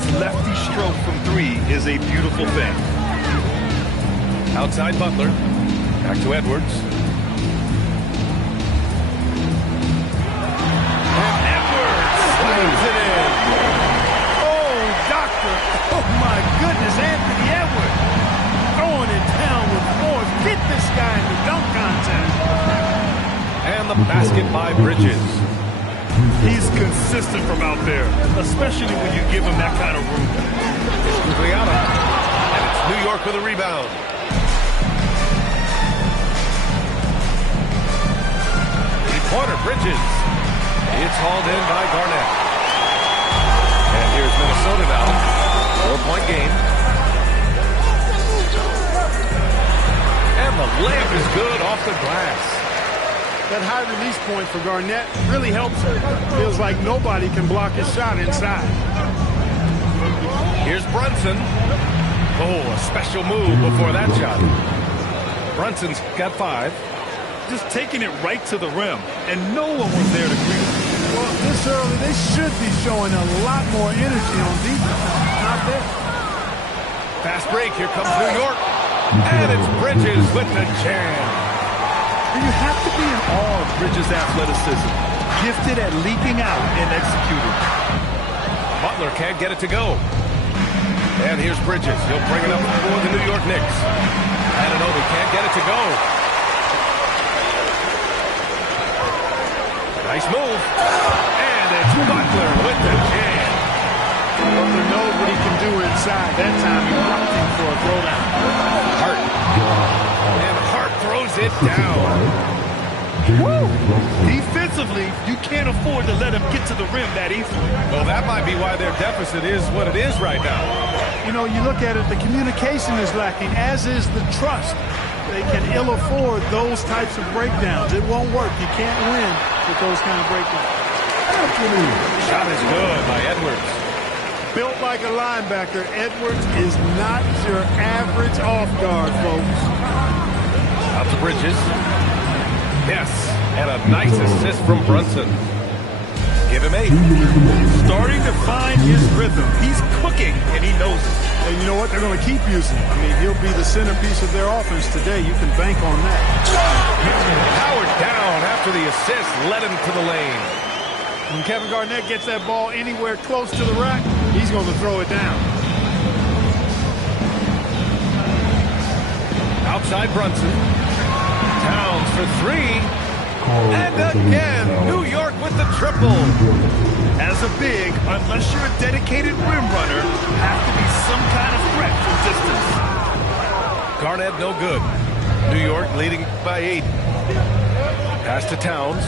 Tatum's lefty stroke from three is a beautiful thing. Outside Butler. Back to Edwards. And Edwards slams it in. Oh, doctor. Oh, my goodness, Anthony Edwards. Throwing it down with force. Get this guy in the dunk contest. And the basket by Bridges. He's consistent from out there, especially when you give him that kind of room. It's Guglielmo. And it's New York with a rebound. Three-pointer, Bridges. It's hauled in by Garnett. And here's Minnesota now. 4-point game. And the layup is good off the glass. That high release point for Garnett really helps him. Feels like nobody can block his shot inside. Here's Brunson. Oh, a special move before that shot. Brunson's got 5. Just taking it right to the rim, and no one was there to greet him. Well, this early, they should be showing a lot more energy on defense. Not there. Fast break. Here comes New York. And it's Bridges with the jam. You have to be in awe of Bridges' athleticism. Gifted at leaking out and executing. Butler can't get it to go. And here's Bridges. He'll bring it up for the New York Knicks. Anunoby can't get it to go. Nice move. And it's Butler with the jam. Butler knows what he can do inside. That time he was looking for a throwdown. Hart. And Hart throws it down. Woo! Defensively, you can't afford to let him get to the rim that easily. Well, that might be why their deficit is what it is right now. You know, you look at it, the communication is lacking, as is the trust. They can ill afford those types of breakdowns. It won't work. You can't win with those kind of breakdowns. Shot is good by Edwards. Built like a linebacker, Edwards is not your average off guard, folks. Out to Bridges. Yes, and a nice assist from Brunson. Give him 8. Starting to find his rhythm. He's cooking, and he knows it. And you know what? They're going to keep using him. I mean, he'll be the centerpiece of their offense today. You can bank on that. Howard down after the assist led him to the lane. When Kevin Garnett gets that ball anywhere close to the rack, he's going to throw it down. Outside Brunson. Towns for 3. And again, New York with the triple. As a big, unless you're a dedicated rim runner, have to be some kind of threat from distance. Garnett no good. New York leading by 8. Pass to Towns.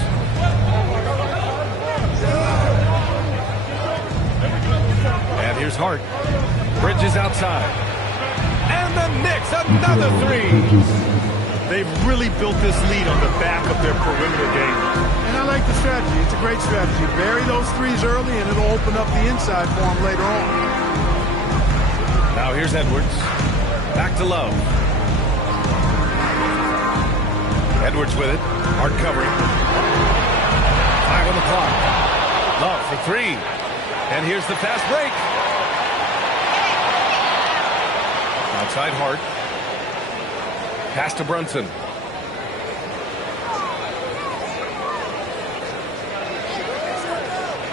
And here's Hart. Bridges outside. And the Knicks, another 3. They've really built this lead on the back of their perimeter game. And I like the strategy. It's a great strategy. Bury those 3s early, and it'll open up the inside for them later on. Now here's Edwards. Back to Love. Edwards with it. Hart covering. 5 on the clock. Love for 3. And here's the fast break. Outside Hart. Pass to Brunson.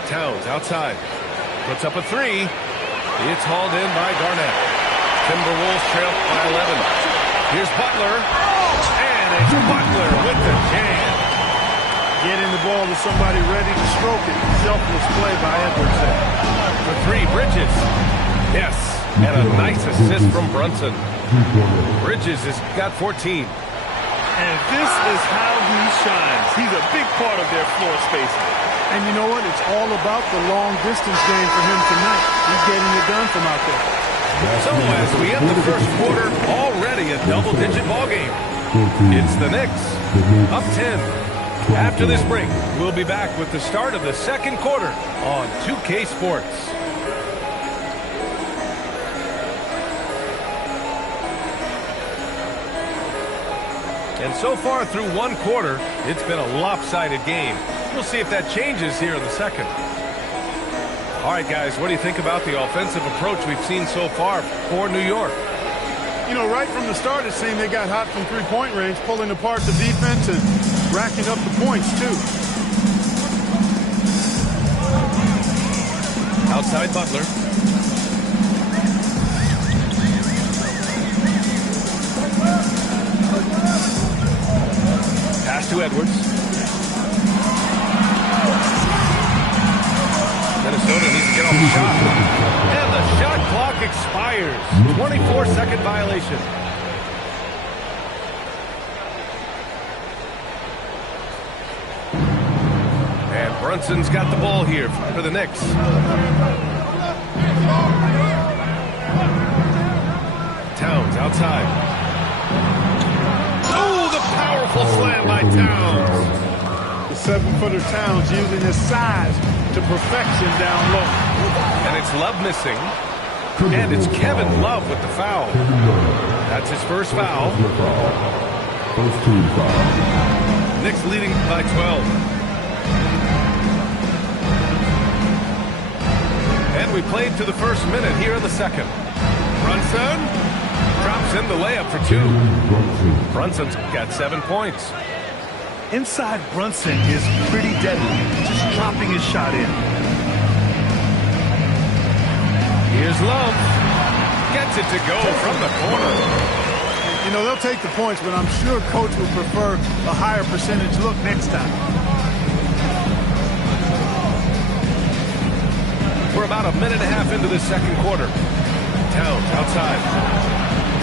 Towns outside. Puts up a 3. It's hauled in by Garnett. Timberwolves trail by 11. Here's Butler. And it's Butler with the jam. Getting the ball to somebody ready to stroke it. Selfless play by Edwards there. For 3, Bridges. Yes, and a nice assist from Brunson. Bridges has got 14. And this is how he shines. He's a big part of their floor spacing. And you know what? It's all about the long distance game for him tonight. He's getting it done from out there. So as we end the first quarter, already a double-digit ball game. It's the Knicks, up 10. After this break, we'll be back with the start of the second quarter on 2K Sports. And so far through one quarter, it's been a lopsided game. We'll see if that changes here in the second. All right, guys, what do you think about the offensive approach we've seen so far for New York? You know, right from the start, it seemed they got hot from three-point range, pulling apart the defense and racking up the points, too. Outside Butler. Pass to Edwards. Minnesota needs to get off the shot. And the shot clock expires. 24-second violation. And Brunson's got the ball here for the Knicks. Towns outside. Oh, the powerful slam by Towns. The 7-footer Towns using his size to perfection down low. And it's Love missing. And it's Kevin Love with the foul. That's his first foul. First team foul. Knicks leading by 12. And we played to the first minute here in the second. Brunson drops in the layup for 2. Brunson's got 7 points. Inside Brunson is pretty deadly, just dropping his shot in. Here's Love. Gets it to go from the corner. You know, they'll take the points, but I'm sure coach would prefer a higher percentage look next time. We're about a minute and a half into the second quarter. Towns outside.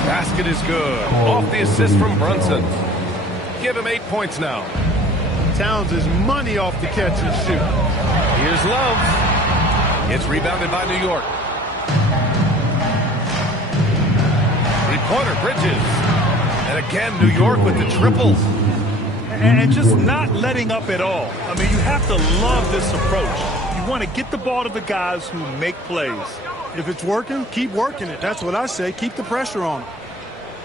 Basket is good. Off the assist from Brunson. Give him 8 points now. Towns is money off the catch and shoot. Here's Love. It's rebounded by New York. Three-pointer, Bridges. And again, New York with the triple. And just not letting up at all. I mean, you have to love this approach. You want to get the ball to the guys who make plays. If it's working, keep working it. That's what I say. Keep the pressure on them.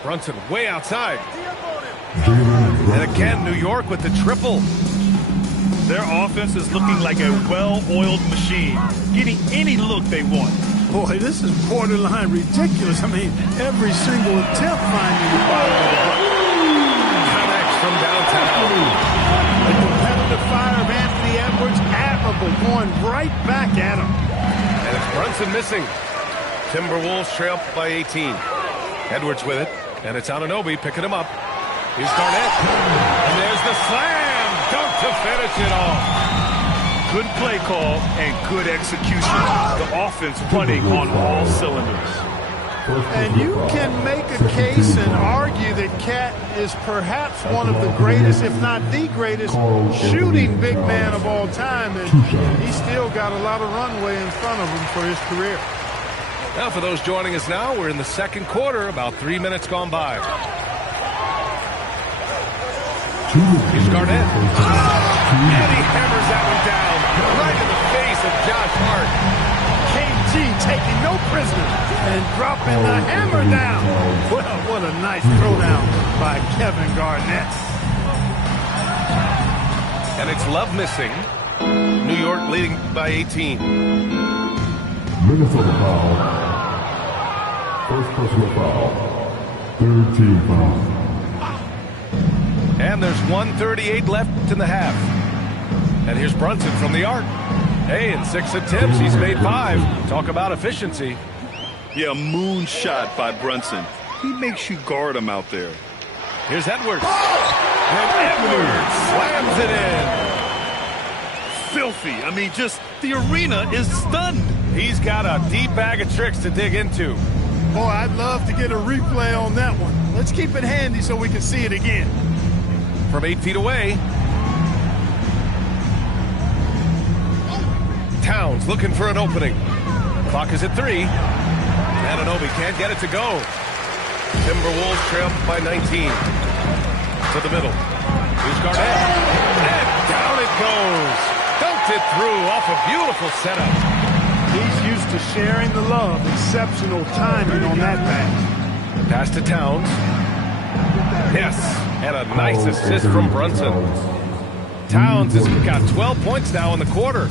Brunson way outside. And again, New York with the triple. Their offense is looking like a well-oiled machine, getting any look they want. Boy, this is borderline ridiculous. I mean, every single attempt finding the bottom of the bucket. Connects from downtown. The competitive fire of Anthony Edwards, admirable, going right back at him. And it's Brunson missing. Timberwolves trail by 18. Edwards with it, and it's Anunoby picking him up. Here's Garnett. And there's the slam. Dunk to finish it off. Good play call and good execution. The offense running on all cylinders. And you can make a case and argue that Cat is perhaps one of the greatest, if not the greatest, shooting big man of all time. And he's still got a lot of runway in front of him for his career. Now, for those joining us now, we're in the second quarter, about 3 minutes gone by. Here's Garnett. And he hammers that one down right in the face of Josh Hart. KG taking no prisoners and dropping the hammer down. Well, what a nice throwdown by Kevin Garnett. And it's Love missing. New York leading by 18. Minnesota foul. First personal foul. Third team foul. And there's 1:38 left in the half. And here's Brunson from the arc. Hey, in 6 attempts, he's made 5. Talk about efficiency. Yeah, moonshot by Brunson. He makes you guard him out there. Here's Edwards. And Edwards slams it in. Filthy. I mean, just the arena is stunned. He's got a deep bag of tricks to dig into. Boy, I'd love to get a replay on that one. Let's keep it handy so we can see it again. From 8 feet away. Towns looking for an opening. Clock is at 3. Anunoby can't get it to go. Timberwolves trail by 19. To the middle. Here's Garnett. And down it goes. Dunked it through off a beautiful setup. He's used to sharing the love. Exceptional timing on that pass. Pass to Towns. Yes, and a nice assist from Brunson. Towns has got 12 points now in the quarter.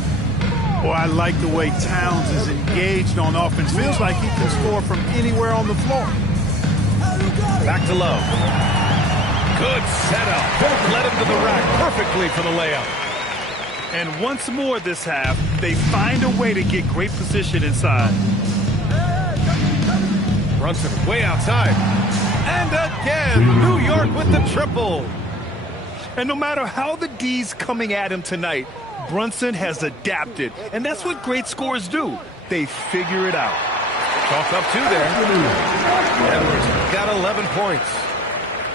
Boy, I like the way Towns is engaged on offense. Feels like he can score from anywhere on the floor. Back to Love. Good setup. Led him to the rack perfectly for the layup. And once more this half, they find a way to get great position inside. Brunson way outside. And again, New York with the triple. And no matter how the D's coming at him tonight, Brunson has adapted. And that's what great scorers do. They figure it out. Chalk up 2 there. Edwards got 11 points.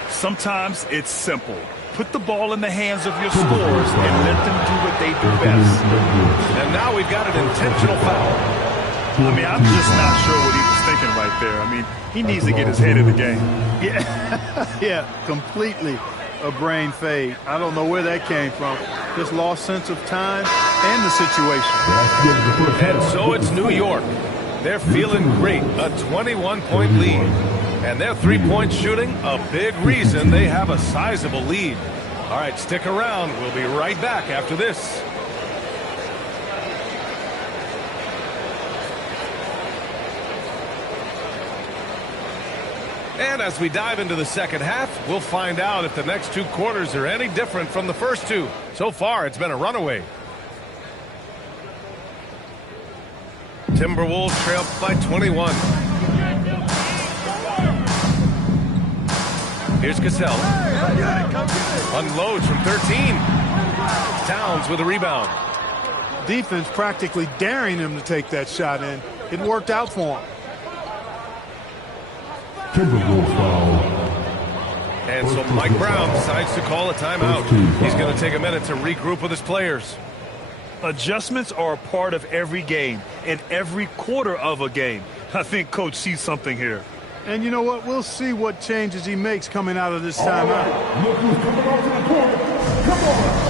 Sometimes it's simple. Put the ball in the hands of your scorers and let them do what they do best. And now we've got an intentional foul. I mean, I'm just not sure what he was thinking right there. I mean, he needs to get his head in the game. Yeah, completely a brain fade. I don't know where that came from. Just lost sense of time and the situation. And so it's New York. They're feeling great. A 21-point lead. And their three-point shooting, a big reason they have a sizable lead. All right, stick around. We'll be right back after this. And as we dive into the second half, we'll find out if the next 2 quarters are any different from the first 2. So far, it's been a runaway. Timberwolves trail by 21. Here's Cassell. Unloads from 13. Towns with a rebound. Defense practically daring him to take that shot in. It worked out for him. Timberwolves foul. And so Mike Brown decides to call a timeout. He's going to take a minute to regroup with his players. Adjustments are a part of every game and every quarter of a game. I think Coach sees something here. And you know what? We'll see what changes he makes coming out of this timeout. Look who's coming onto the court. Come on.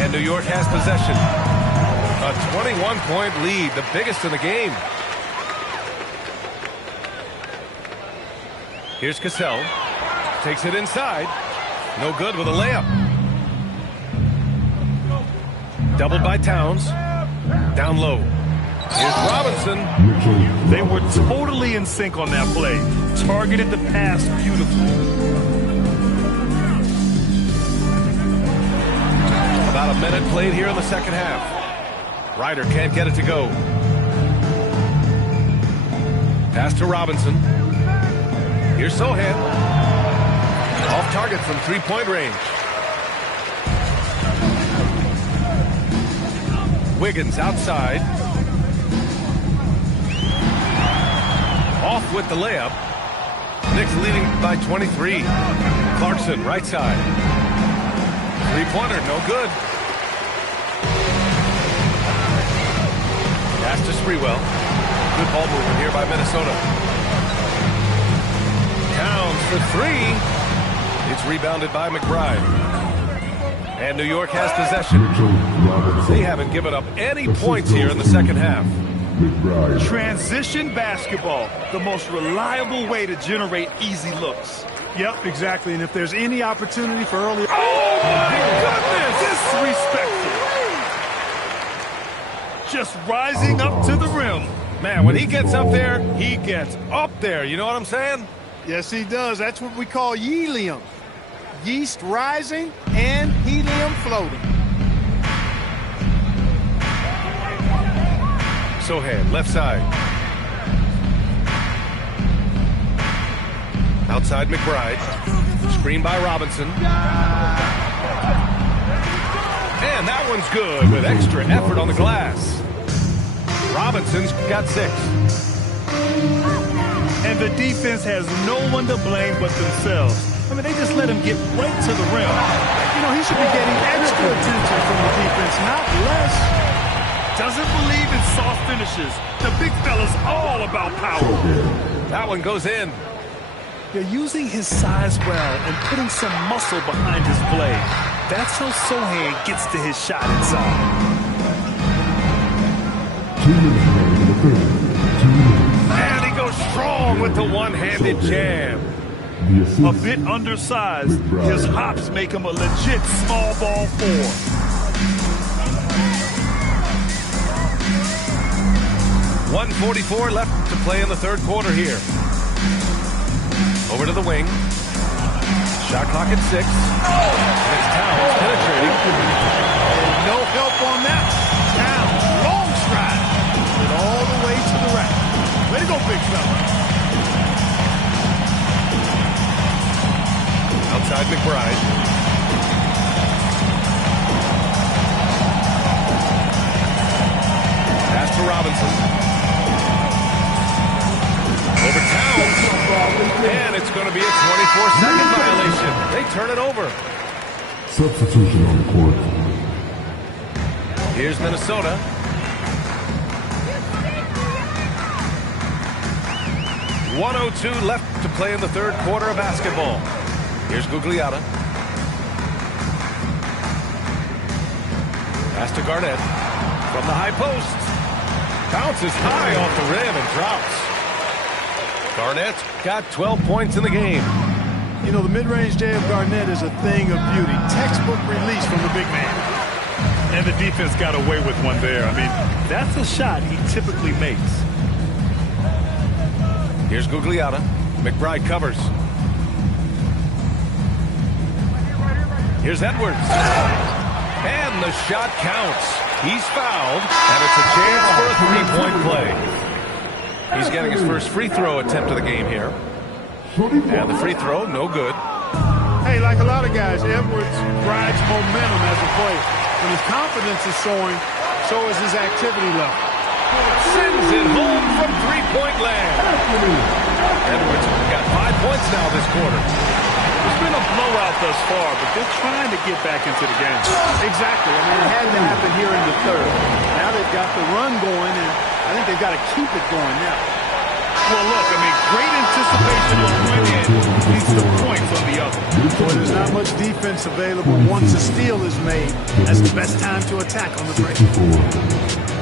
And New York has possession. A 21-point lead, the biggest in the game. Here's Cassell. Takes it inside. No good with a layup. Doubled by Towns. Down low. Here's Robinson. They were totally in sync on that play. Targeted the pass beautifully. About a minute played here in the second half. Ryder can't get it to go. Pass to Robinson. Here's Sohan. Off target from three-point range. Wiggins outside. Off with the layup. Knicks leading by 23. Clarkson right side. Three-pointer, no good. Pass to Sprewell. Good ball movement here by Minnesota. Towns for three. It's rebounded by McBride. And New York has possession. They haven't given up any points here in the second half. Transition basketball, the most reliable way to generate easy looks. Yep, exactly. And if there's any opportunity for early... Oh, my goodness! Disrespectful. Just rising up to the rim. Man, when he gets up there, he gets up there. You know what I'm saying? Yes, he does. That's what we call helium. Yeast rising and helium floating. Sohan, left side. Outside McBride. Screen by Robinson. And that one's good with extra effort on the glass. Robinson's got 6. And the defense has no one to blame but themselves. I mean, they just let him get right to the rim. You know, he should be getting extra attention from the defense, not less. Doesn't believe in soft finishes. The big fella's all about power. That one goes in. They're using his size well and putting some muscle behind his play. That's how Sohan gets to his shot inside. 2 minutes remaining in the third. 2 minutes. And he goes strong with the one-handed jam. The assist. A bit undersized. His hops make him a legit small ball 4. 1:44 left to play in the third quarter here. Over to the wing. Shot clock at 6. And it's Towns penetrating. No help on that. Towns, long stride. It all the way to the rack. Way to go, big fella. Outside McBride. Pass to Robinson. Over Towns. And it's going to be a 24-second violation. They turn it over. Substitution on the court. Here's Minnesota. .102 left to play in the third quarter of basketball. Here's Gugliotta. Pass to Garnett. From the high post. Bounces high off the rim and drops. Garnett got 12 points in the game. You know, the mid-range J of Garnett is a thing of beauty. Textbook release from the big man. And the defense got away with one there. I mean, that's a shot he typically makes. Here's Gugliotta. McBride covers. Here's Edwards. And the shot counts. He's fouled, and it's a chance for a three-point play. He's getting his first free throw attempt of the game here. And the free throw, no good. Hey, like a lot of guys, Edwards rides momentum as a player. When his confidence is soaring, so is his activity level. Sends it home from three-point land. Edwards got 5 points now this quarter. It's been a blowout thus far, but they're trying to get back into the game. Exactly. I mean, it had to happen here in the third. Now they've got the run going, and I think they've got to keep it going now. Well, look, I mean, great anticipation on one end leads to points on the other. Boy, there's not much defense available once a steal is made. That's the best time to attack on the break.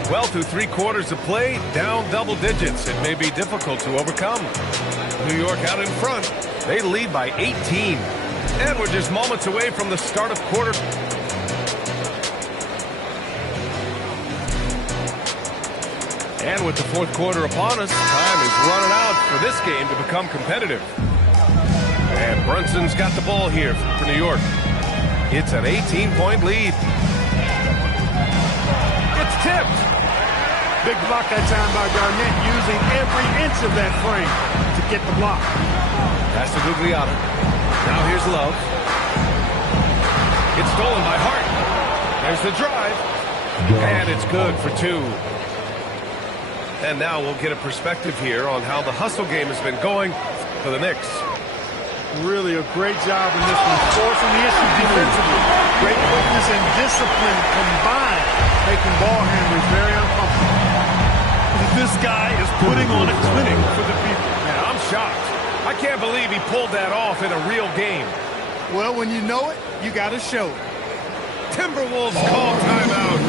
Well, through 3 quarters of play, down double digits. It may be difficult to overcome. New York out in front. They lead by 18. And we're just moments away from the start of quarter. And with the fourth quarter upon us, time is running out for this game to become competitive. And Brunson's got the ball here for New York. It's an 18-point lead. It's tipped. Big block that time by Garnett, using every inch of that frame to get the block. Pass to Gugliotta. Now here's Love. It's stolen by Hart. There's the drive. And it's good for 2. And now we'll get a perspective here on how the hustle game has been going for the Knicks. Really a great job in this one, forcing the issue defensively. Great quickness and discipline combined, making ball handlers very uncomfortable. This guy is putting on a clinic for the people. Man, I'm shocked. I can't believe he pulled that off in a real game. Well, when you know it, you got to show it. Timberwolves call timeout.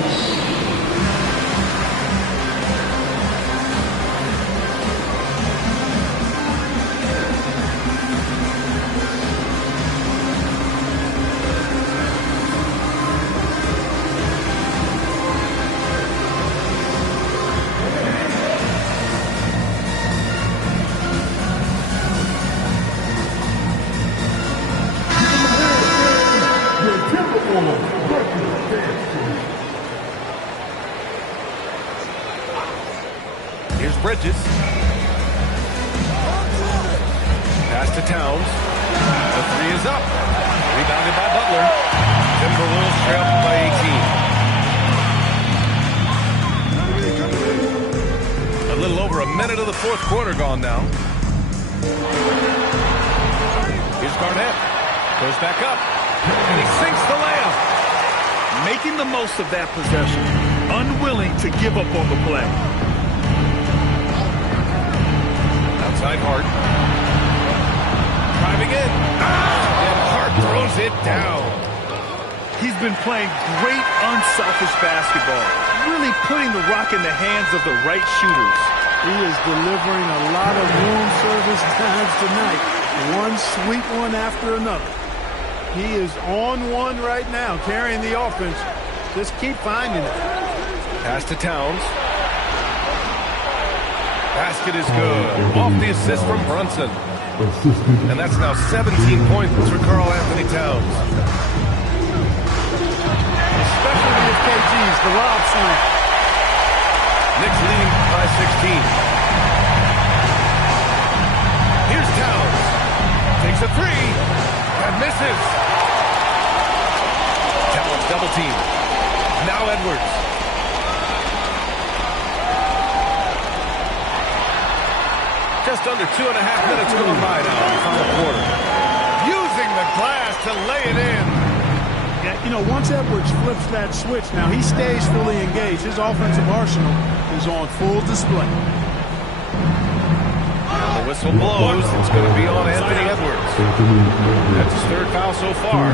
Here's Bridges. Pass to Towns. The 3 is up. Rebounded by Butler. Timberwolves trail by 18. A little over a minute of the fourth quarter gone now. Here's Garnett. Goes back up. And he sinks the layup. Making the most of that possession. Unwilling to give up on the play. Outside Hart. Driving in. And Hart throws it down. He's been playing great unselfish basketball. Really putting the rock in the hands of the right shooters. He is delivering a lot of room service times tonight. One sweet one after another. He is on one right now, carrying the offense. Just keep finding it. Pass to Towns. Basket is good. Off the assist from Brunson. And that's now 17 points for Karl Anthony Towns. Specialty of KG's, the lob slam. Knicks leading by 16. Here's Towns. Takes a three. And misses. Towns double team. Now Edwards. Just under 2.5 minutes going by now in the final quarter. Using the glass to lay it in. Yeah, you know, once Edwards flips that switch, now he stays fully engaged. His offensive arsenal is on full display. And the whistle blows. It's going to be on Anthony Edwards. That's his third foul so far.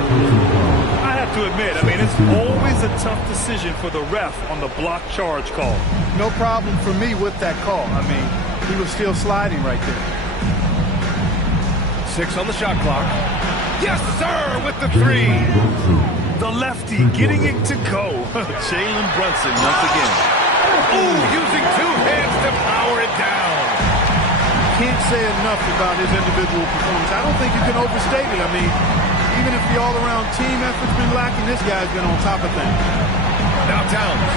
I have to admit, I mean, it's always a tough decision for the ref on the block charge call. No problem for me with that call. I mean, he was still sliding right there. 6 on the shot clock. Yes, sir, with the three. The lefty getting it to go. Jalen Brunson once again. Ooh, using two hands to power it down. Can't say enough about his individual performance. I don't think you can overstate it. I mean, even if the all-around team effort's been lacking, this guy's been on top of things. Now Towns.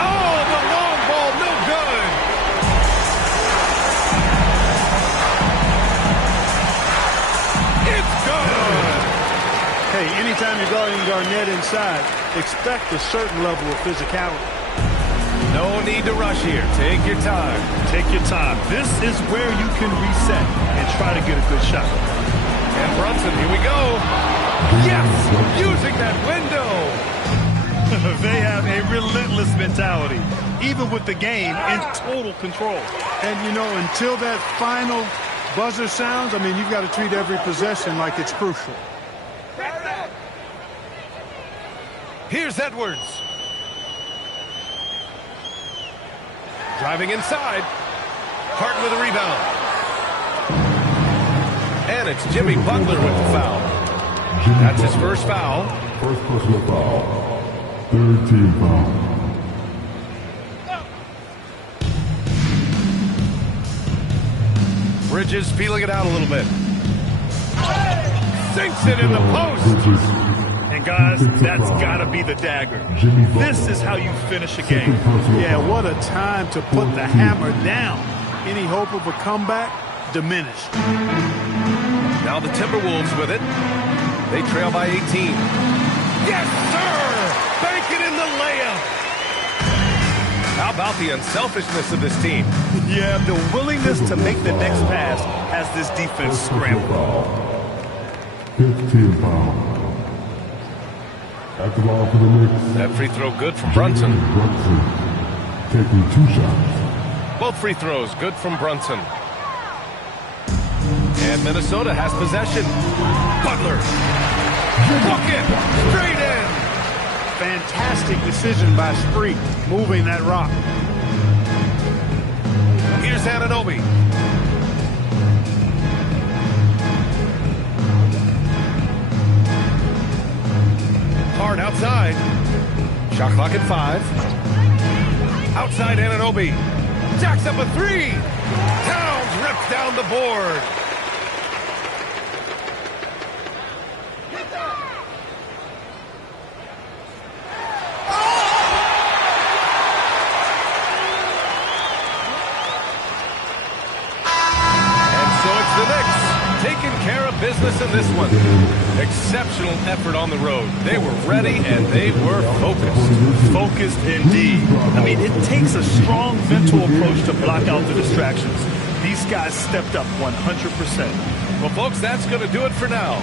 Oh, the long ball, no good. It's good. Hey, anytime you're guarding Garnett inside, expect a certain level of physicality. No need to rush here. Take your time. Take your time. This is where you can reset and try to get a good shot. And Brunson, here we go. Yes, using that window. They have a relentless mentality, even with the game in total control. And, you know, until that final buzzer sounds, I mean, you've got to treat every possession like it's crucial. Here's Edwards. Driving inside. Hart with a rebound. And it's Jimmy Butler with the foul. That's his first foul. First personal foul. Third team foul. Bridges feeling it out a little bit. Sinks it in the post. And guys, that's got to be the dagger. This is how you finish a game. Yeah, what a time to put the hammer down. Any hope of a comeback? Diminished. Now the Timberwolves with it. They trail by 18. Yes, sir! Bank it in the layup. How about the unselfishness of this team? Yeah, the willingness to make the next pass has this defense scrambled. 15 foul. At the ball for the Knicks. That free throw good from Brunson. Brunson taking 2 shots. Both free throws good from Brunson. And Minnesota has possession. Butler. Book it. Straight in. Fantastic decision by Spree, moving that rock. Here's Anunoby. Hard outside. Shot clock at 5. Outside Anunoby. Jacks up a 3. Towns rips down the board. Business in this one. Exceptional effort on the road. They were ready and they were focused. Focused indeed. I mean, it takes a strong mental approach to block out the distractions. These guys stepped up 100%. Well, folks, that's going to do it for now.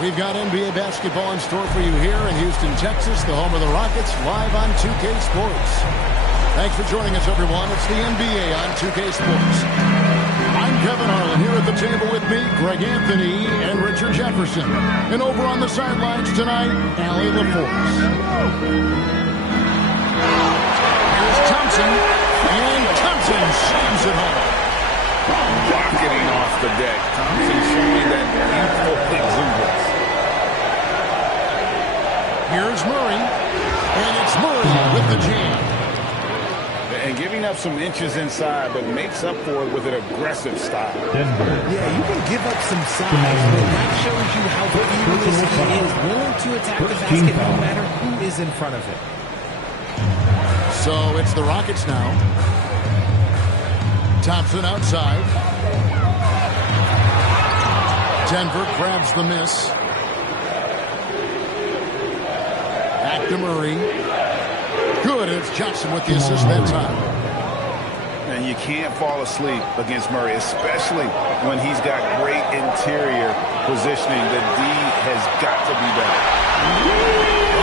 We've got NBA basketball in store for you here in Houston, Texas, the home of the Rockets, live on 2K Sports. Thanks for joining us, everyone. It's the NBA on 2K Sports. I'm Kevin Harlan, here at the table with me, Greg Anthony and Richard Jefferson. And over on the sidelines tonight, Allie LaForce. Here's Thompson, and Thompson slams it home. Rocketing off the deck. Thompson showing that youthful exuberance. Here's Murray, and it's Murray with the jam. And giving up some inches inside, but makes up for it with an aggressive style. Yeah, you can give up some size, but that shows you how fearless he is, willing to attack the basket no matter who is in front of him. So it's the Rockets now. Thompson outside. Denver grabs the miss. Back to Murray. Good. It's Johnson with the assist that time. And you can't fall asleep against Murray, especially when he's got great interior positioning. The D has got to be better.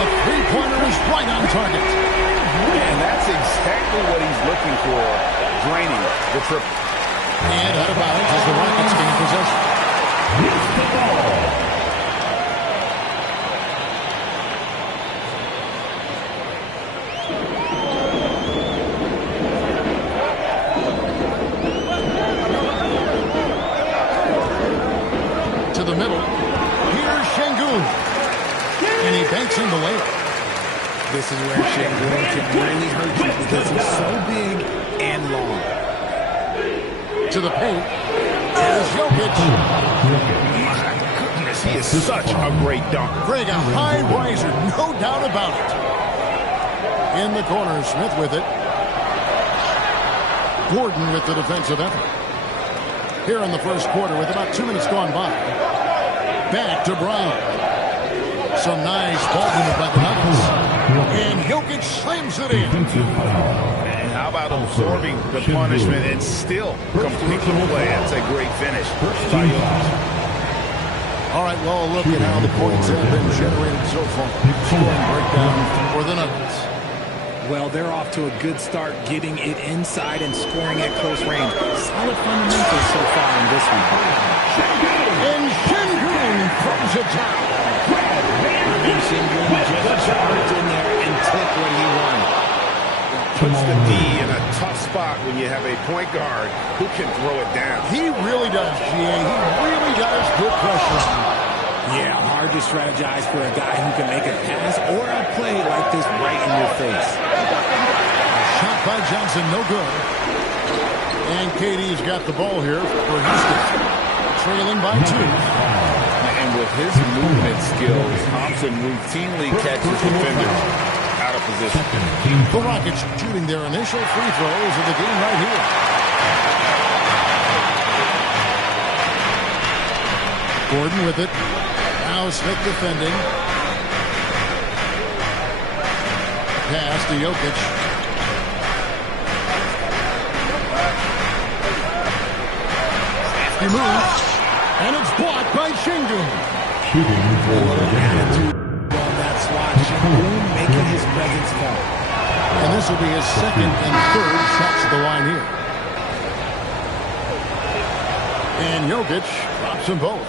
A three-pointer is right on target. And that's exactly what he's looking for, draining the triple. And out of bounds as the Rockets gain possession. To the middle. Here's Şengün. And he banks in the layup. This is where Şengün can really hurt you because he's so big and long. To the paint. Here's Jokic. My goodness, he is such a great dunker. Greg, a high riser, no doubt about it. In the corner, Smith with it. Gordon with the defensive effort. Here in the first quarter with about 2 minutes gone by. Back to Brown. Some nice ball movement by the Nuggets. And Jokic slams it in. And how about absorbing the punishment and still completing the play? That's a great finish by Jokic. All right, well, look at how the points have been generated so far. Scoring breakdown for the Nuggets. Well, they're off to a good start getting it inside and scoring at close range. Solid fundamentals so far in this one. And Şengün throws it down. Şengün just charged in there and took what he wanted. Puts the D in a tough spot when you have a point guard who can throw it down. He really does, GA. He really does put pressure on him. Yeah, hard to strategize for a guy who can make a pass or a play like this right in your face. Shot by Johnson, no good. And KD's got the ball here for Houston. Trailing by 2. And with his movement skills, Thompson routinely catches defenders out of position. The Rockets shooting their initial free throws of the game right here. Gordon with it. Now Smith defending. Pass to Jokic. He moves. And it's blocked by Şengün. Attitude on that swat. Şengün making his presence felt. And this will be his second and third shots at the line here. And Jokic drops them both.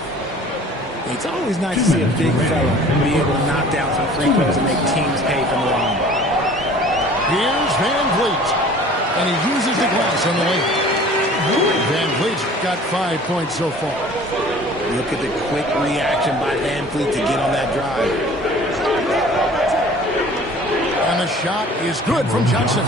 It's always nice to see a big fella be able to knock down some free throws and make teams pay from the line. Here's Van Vliet. And he uses the glass on the layup. Van Vliet's got 5 points so far. Look at the quick reaction by Van Vliet to get on that drive. And the shot is good from Johnson.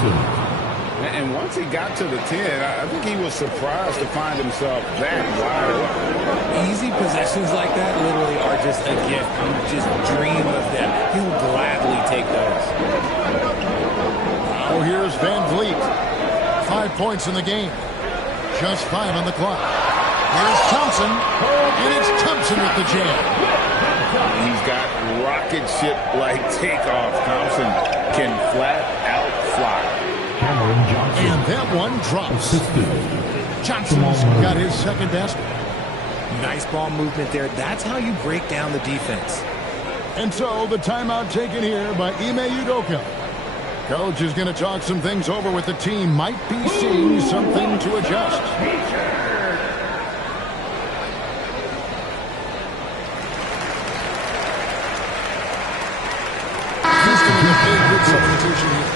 And once he got to the 10, I think he was surprised to find himself that wide open. Easy possessions like that literally are just a gift. You just dream of them. He'll gladly take those. Now here's Van Vliet. 5 points in the game. Just 5 on the clock. Here's Thompson. And it's Thompson with the jam. He's got rocket ship-like takeoff. Thompson can flat out fly. And that one drops. Johnson's got his second basket. Nice ball movement there. That's how you break down the defense. And so the timeout taken here by Ime Udoka. Coach is going to talk some things over with the team. Might be seeing something to adjust. Good substitution here.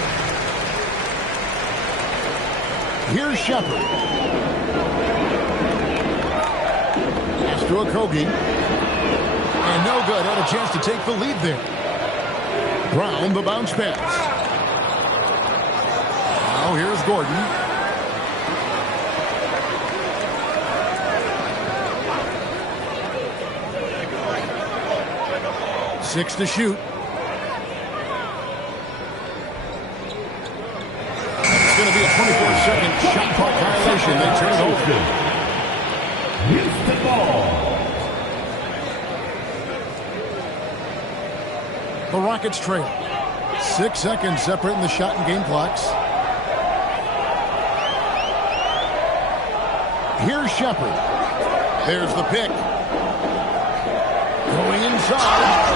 Here's Shepard. Pass to Okogie. And no good. Had a chance to take the lead there. Brown, the bounce pass. Now here's Gordon. Six to shoot. It's going to be a 24-second shot clock violation. They turn it over. Houston ball. The Rockets trail. 6 seconds separating the shot and game clocks. Here's Shepard. There's the pick. Going inside.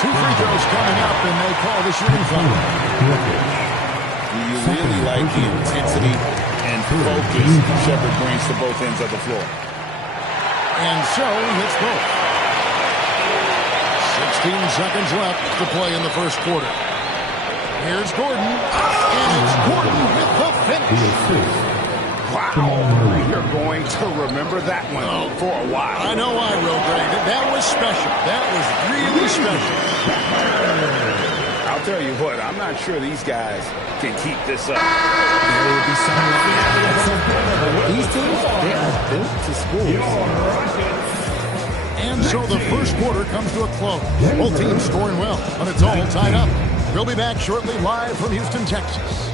2 free throws coming up, and they call the shooting foul. Do you really like the intensity and focus Shepard brings to both ends of the floor? And so he hits both. 16 seconds left to play in the first quarter. Here's Gordon. And it's Gordon with the finish. Wow. You're going to remember that one for a while. I know I will, Greg. That was special. That was really special. I'll tell you what, I'm not sure these guys can keep this up. There will be some like that at some point. But these teams, they are built to score. And so the first quarter comes to a close. Both teams scoring well, but it's all tied up. We'll be back shortly live from Houston, Texas.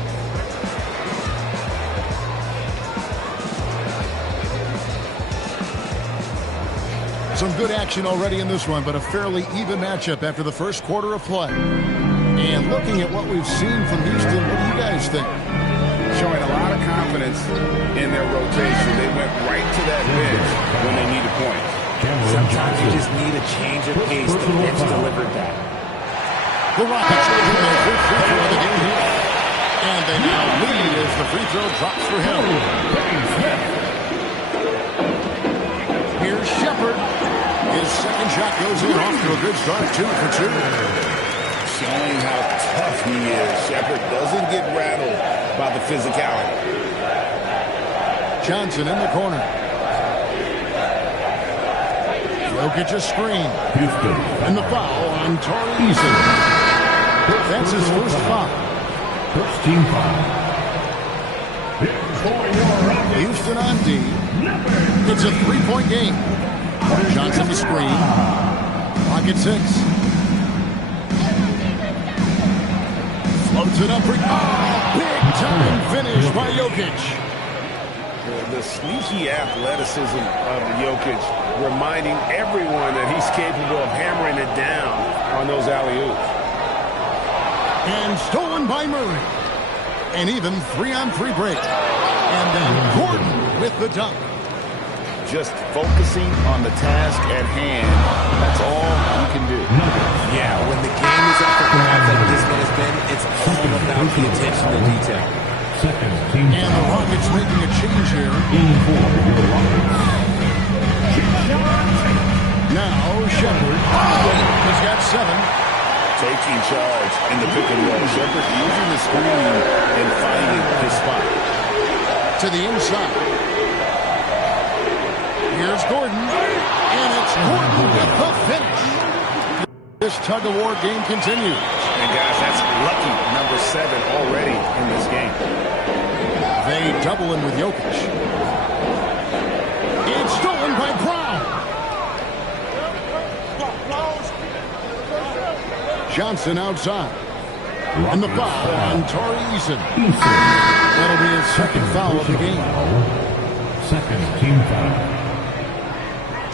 Some good action already in this one, but a fairly even matchup after the first quarter of play. And looking at what we've seen from Houston, what do you guys think? Showing a lot of confidence in their rotation. They went right to that bench when they needed points. Sometimes you just need a change of pace. The bench delivered that. The Rockets are in their fifth free throw of the game here. And they now lead as the free throw drops for him. Here's Shepard. His second shot goes in off to a good start, 2 for 2. Showing how tough he is. Shepard doesn't get rattled by the physicality. Johnson in the corner. Jokic a screen. Houston. And the foul on Torrey Eason. That's his first foul. First team foul. Houston on D. It's a 3-point game. Johnson the screen. Pocket 6. Floats it up for big time finish by Jokic. The sneaky athleticism of Jokic, reminding everyone that he's capable of hammering it down on those alley-oops. And stolen by Murray. An even 3-on-3 break. And then Gordon with the dunk. Just focusing on the task at hand. That's all you can do. Yeah, when the game is up for grabs like this one has been, it's all about the attention to detail. And the Rockets making a change here. Now Shepard. He's got 7. Taking charge in the pick and roll. Shepard using the screen and finding his spot. To the inside. Here's Gordon, and it's Gordon with the finish. This tug-of-war game continues. And guys, that's lucky number 7 already in this game. They double in with Jokic. It's stolen by Brown. Johnson outside. And the foul on Torrey Eason. That'll be his second foul of the game. Second team foul.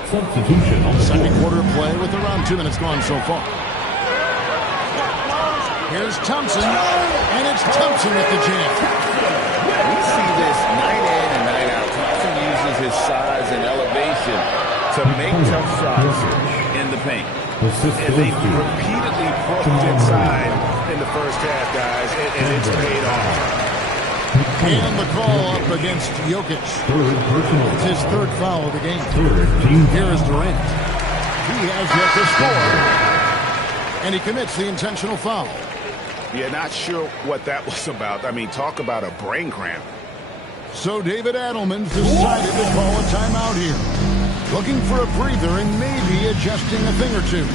Substitution on the second quarter of play with around 2 minutes gone so far. Here's Thompson, and it's Thompson with the jam. We see this night in and night out. Thompson uses his size and elevation to make tough shots in the paint. And they repeatedly broke inside in the first half, guys, and it's paid off. And the call up against Jokic. It's his third foul of the game. Here is Durant. He has yet to score. And he commits the intentional foul. Yeah, not sure what that was about. I mean, talk about a brain cramp. So David Adelman's decided to call a timeout here. Looking for a breather and maybe adjusting a thing or two.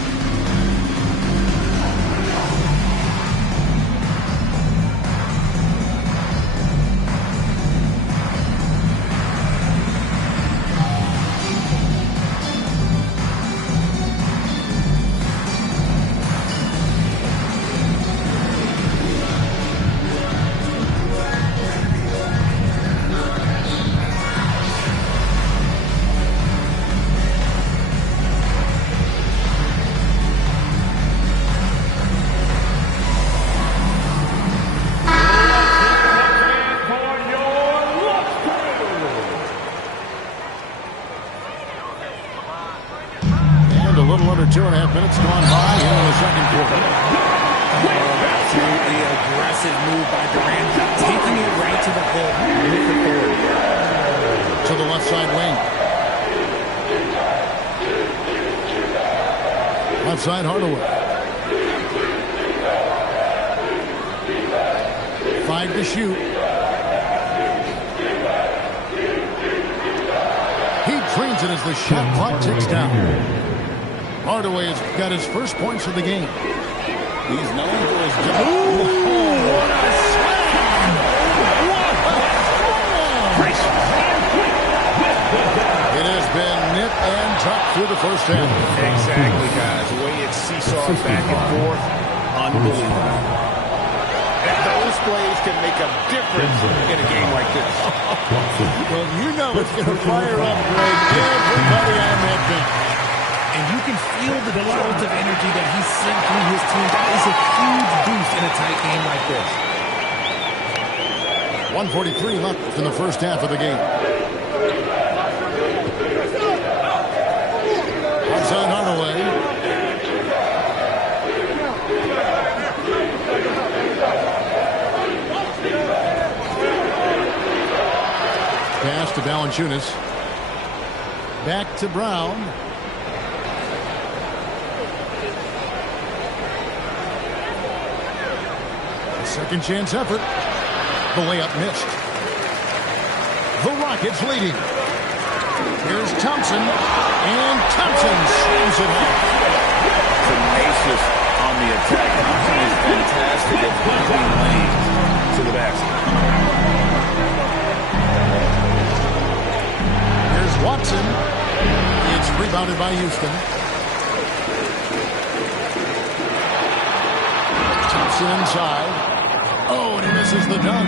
A little under 2.5 minutes gone by here in the second quarter. Absolutely aggressive move by Durant, taking it right to the hole with authority. To the left side wing. Left side Hardaway. 5 to shoot. He drains it as the shot clock ticks down. Hardaway has got his first points of the game. He's known for his what a slam! What a slam! It has been nip and tuck through the first half. Exactly, guys. The way it seesaws back and forth, unbelievable. And those plays can make a difference in a game like this. Well, you know it's going to fire up, Greg. Everybody on that bench. And you can feel the jolt of energy that he sent through his team. That is a huge boost in a tight game like this. 1:43 left in the first half of the game. Outside Hardaway. Pass to Valanciunas. Back to Brown. Second chance effort. The layup missed. The Rockets leading. Here's Thompson. And Thompson slams it home. Tenacious on the attack. Thompson is fantastic at pushing lanes to the basket. Here's Watson. It's rebounded by Houston. Thompson inside. Oh, and he misses the dunk.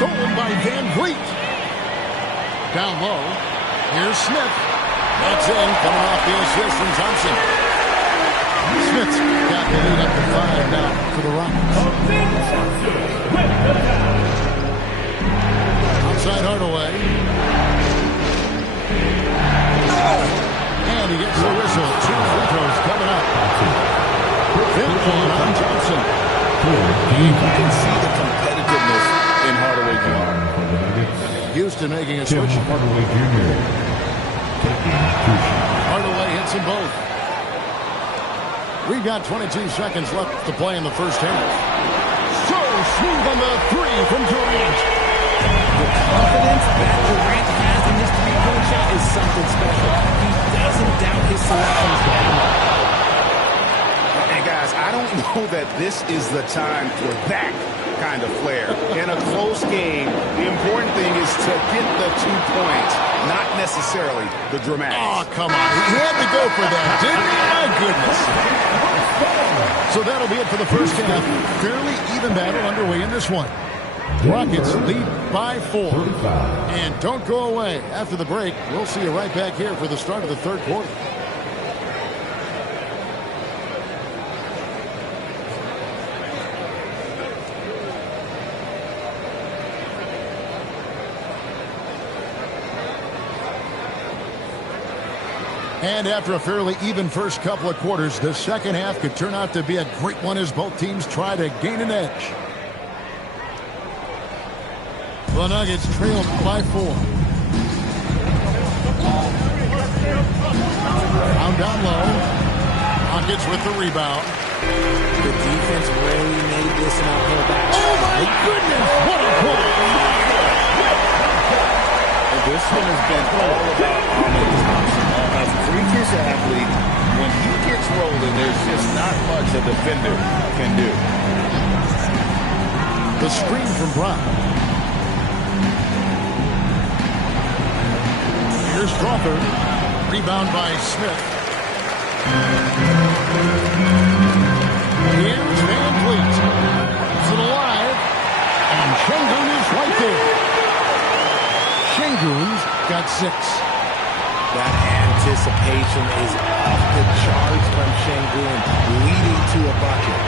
Stolen by Van Vliet. Down low. Here's Smith. That's in. Coming off the assist from Thompson. Smith's got the lead up to 5 now for the Rockets. Outside Hardaway. And he gets the whistle. 2 free throws coming up. Fifth one on Thompson. You can see the competitiveness in Hardaway Jr. Houston making a switch. Hardaway Jr. Hardaway hits them both. We've got 22 seconds left to play in the first half. So smooth on the 3 from Durant. The confidence that Durant has in his three-point shot is something special. He doesn't doubt his selections. And guys, I don't know that this is the time for that kind of flair. In a close game, the important thing is to get the 2 points, not necessarily the dramatics. Oh, come on. He had to go for that, didn't he? My goodness. So that'll be it for the first half. Fairly even battle underway in this one. Rockets lead by 4. And don't go away. After the break, we'll see you right back here for the start of the third quarter. And after a fairly even first couple of quarters, the second half could turn out to be a great one as both teams try to gain an edge. The Nuggets trailed by 4. Down low. Rockets with the rebound. The defense really made this an uphill battle. Oh my goodness! What a play! This one has been all about Ahmed Thompson. A freakish athlete. When he gets rolling, there's just not much a defender can do. The screen from Brown. Here's Crawford. Rebound by Smith. Here's Van Vliet. It's alive. And Şengün is right there. Şengün's got 6. That anticipation is off the charts from Şengün, leading to a bucket.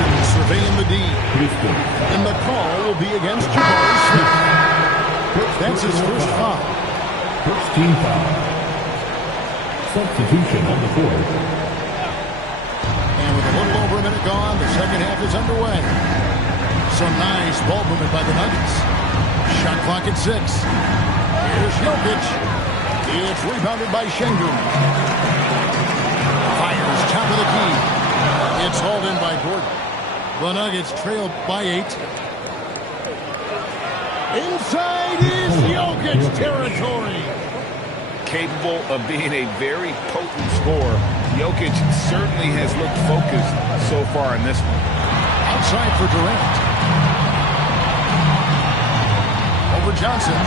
Watson surveying the D. And the call will be against Jabari Smith. That's his first foul. First team foul. Substitution on the court. And with a little over a minute gone, the second half is underway. Some nice ball movement by the Nuggets. Shot clock at 6. Here's Jokic. It's rebounded by Şengün. Fires top of the key. It's hauled in by Gordon. The Nuggets trail by 8. Inside is Jokic territory. Capable of being a very potent scorer, Jokic certainly has looked focused so far in this one. Outside for Durant. Over Johnson.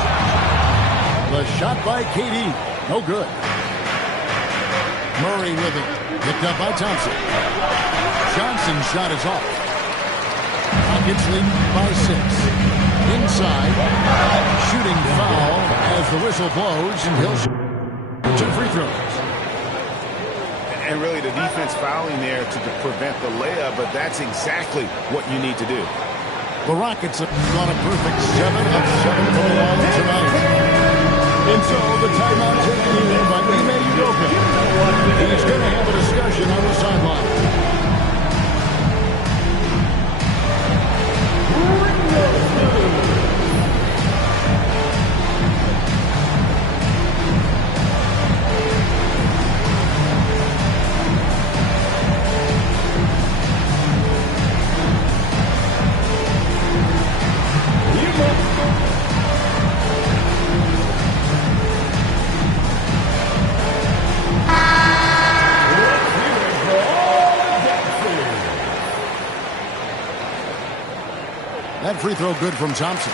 The shot by KD. No good. Murray with it. Picked up by Thompson. Johnson's shot is off. Rockets lead by 6. Inside. Shooting foul as the whistle blows. And he'll shoot 2 free throws. And really the defense fouling there to prevent the layup, but that's exactly what you need to do. The Rockets have gone a perfect 7 of 7 from the line tonight. And so the timeout taken here by Ime Udoka. He's going to have a discussion on the sideline. That free throw good from Thompson.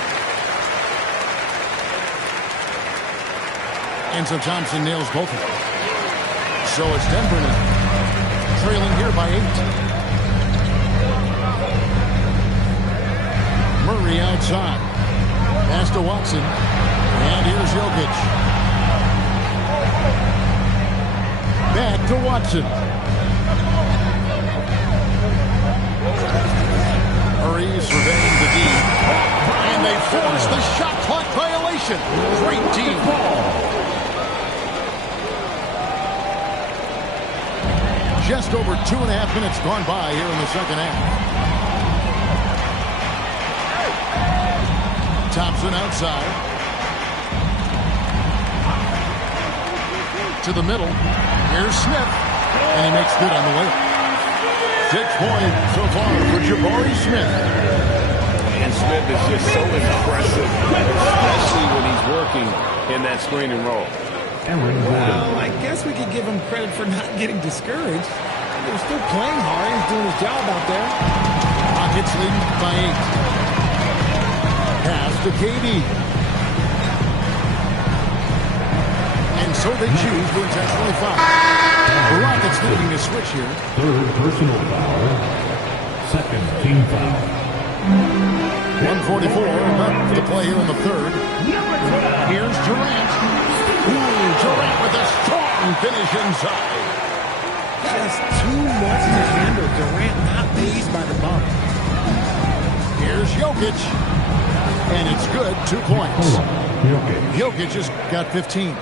And so Thompson nails both of them. So it's Denver now, trailing here by 8. Murray outside. Pass to Watson. And here's Jokic. Back to Watson. Murray surveying the D. And they force the shot clock violation. Great team ball. Just over 2.5 minutes gone by here in the second half. Thompson outside. To the middle. Here's Smith. And he makes good on the way. 6 points so far for Jabari Smith. And Smith is just so impressive, especially when he's working in that screen and roll. Well, I guess we could give him credit for not getting discouraged. He was still playing hard. He's doing his job out there. Rockets leading by 8. Pass to KD. And so they choose to intentionally foul. The Rockets making a switch here. Third personal foul. Second team foul. 1:44 left to play here in the third. Here's Durant. Durant with a strong finish inside. Just too much to handle. Durant not phased by the bump. Here's Jokic. And it's good. 2 points. Jokic just got 15.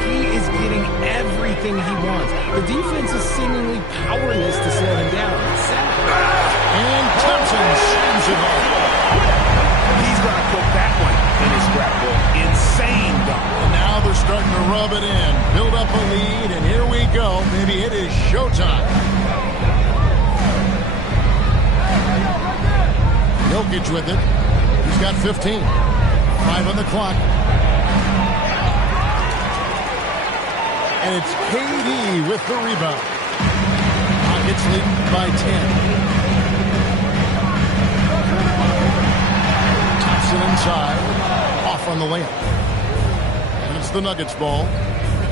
He is getting everything he wants. The defense is seemingly powerless to slow him down. It's sad. And Thompson slams it home. He's going to put that one in his scrapbook. Insane dunk. And now they're starting to rub it in. Build up a lead, and here we go. Maybe it is showtime. Jokic with it. He's got 15. 5 on the clock. And it's KD with the rebound. Rockets leading by 10. Thompson inside. Off on the layup. And it's the Nuggets ball.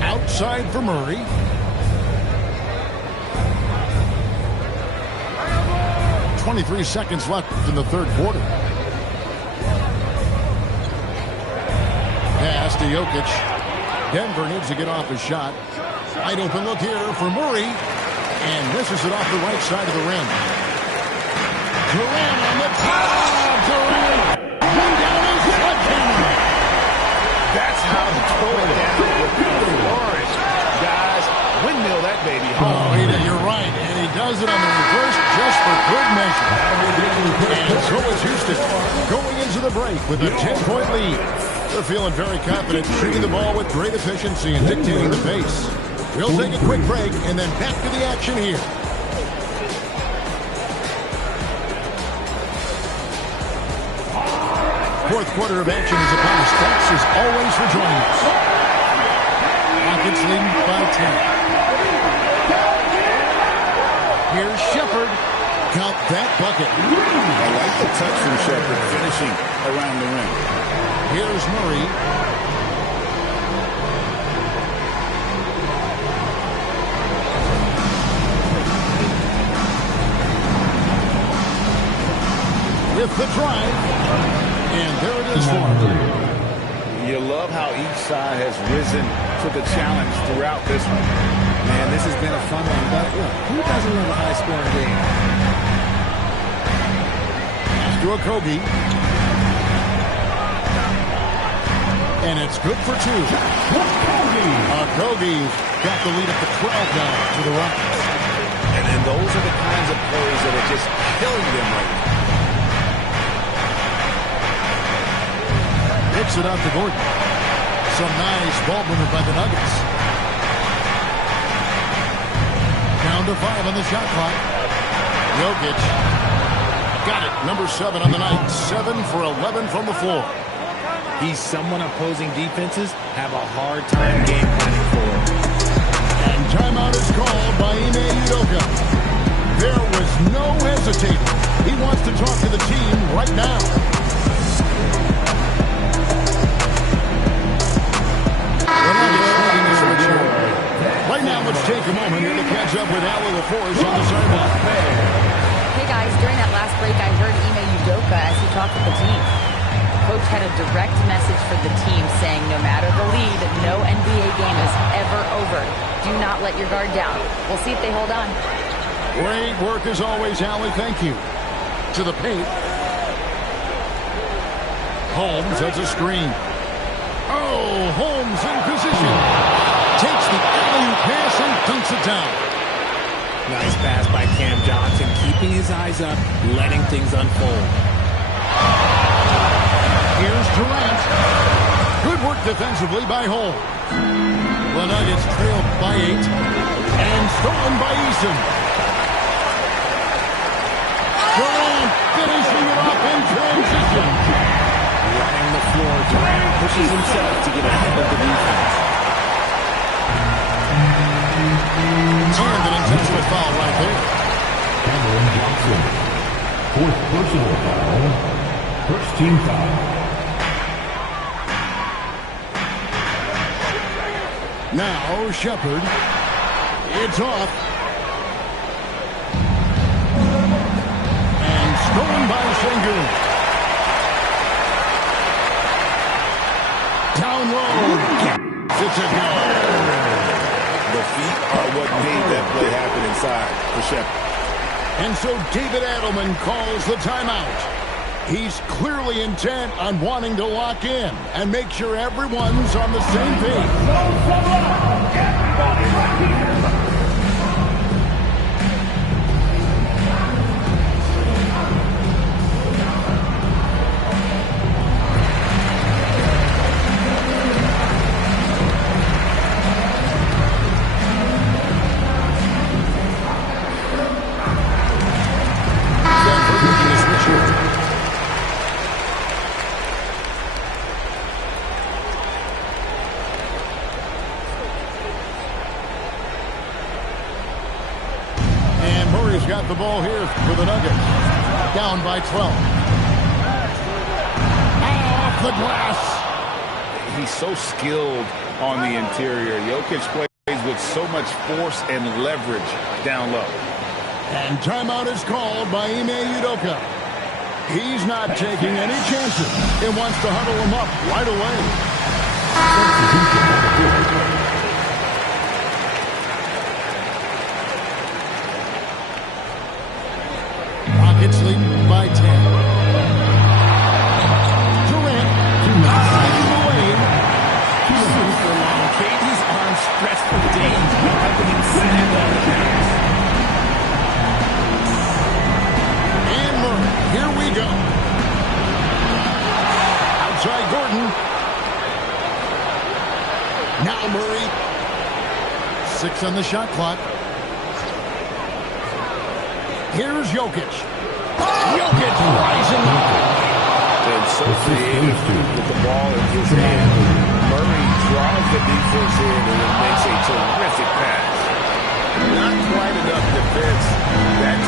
Outside for Murray. .23 seconds left in the third quarter. Pass to Jokic. Denver needs to get off his shot. Wide open look here for Murray. And misses it off the right side of the rim. Durant on the top. Durant. One down his sledgehammer. That's how to throw it down with the flourish. Guys, windmill that baby home. Oh, you're right. And he does it on the reverse just for good measure. And so is Houston going into the break with a 10-point lead. They're feeling very confident, shooting the ball with great efficiency and dictating the pace. We'll take a quick break and then back to the action here. Fourth quarter of action is upon us. Thanks as always for joining us. Rockets leading by 10. Here's Shepherd. Count that bucket. I like the touch from Shepherd finishing around the rim. Here's Murray. With the drive. And there it is for him. You love how each side has risen to the challenge throughout this one. Man, this has been a fun one. But look, who doesn't love a high-scoring game? To a Kobe. And it's good for 2. Kobe's got the lead up to 12 now to the Rockets. And then those are the kinds of plays that are just killing them right now. Picks it out to Gordon. Some nice ball movement by the Nuggets. Down to 5 on the shot clock. Jokic. Got it. Number 7 on the night. 7 for 11 from the floor. He's someone opposing defenses have a hard time game planning for. And timeout is called by Ime Udoka. There was no hesitating. He wants to talk to the team right now. The Nuggets making a switch here. Right now, let's take a moment here to catch up with Allie LaForce on the sideline. Hey guys, during that last break, I heard Ime Udoka as he talked with the team. Coach had a direct message for the team saying no matter the lead, no NBA game is ever over. Do not let your guard down. We'll see if they hold on. Great work as always, Allie. Thank you. To the paint. Holmes has a screen. Oh, Holmes in position. Takes the alley-oop pass and dunks it down. Nice pass by Cam Johnson, keeping his eyes up, letting things unfold. Here's Durant. Good work defensively by Holmes. The Nuggets trailed by 8. And stolen by Eason. Durant finishing it off in transition. Running the floor, Durant pushes himself to get ahead of the defense. And an intentional foul right there. Cameron Johnson. 4th personal foul. First team foul. Now Shepherd. It's off. And stolen by Sengun. Down low. It's a goal. The feet are what made that play happen inside for Shepherd. And so David Adelman calls the timeout. He's clearly intent on wanting to lock in and make sure everyone's on the same page. Got the ball here for the Nuggets. Down by 12. Off the glass. He's so skilled on the interior. Jokic plays with so much force and leverage down low. And timeout is called by Ime Udoka. He's not taking any chances. He wants to huddle him up right away. Rockets lead by 10. Durant. Finding the lane. Super long. KD's arms stretched for days, helping him stand on the bounce. And Murray. Here we go. Outside Gordon. Now Murray. 6 on the shot clock. Here's Jokic. Jokic rising up. And so creative with the ball in his hand. Murray draws the defense in and it makes a terrific pass. Not quite enough defense. That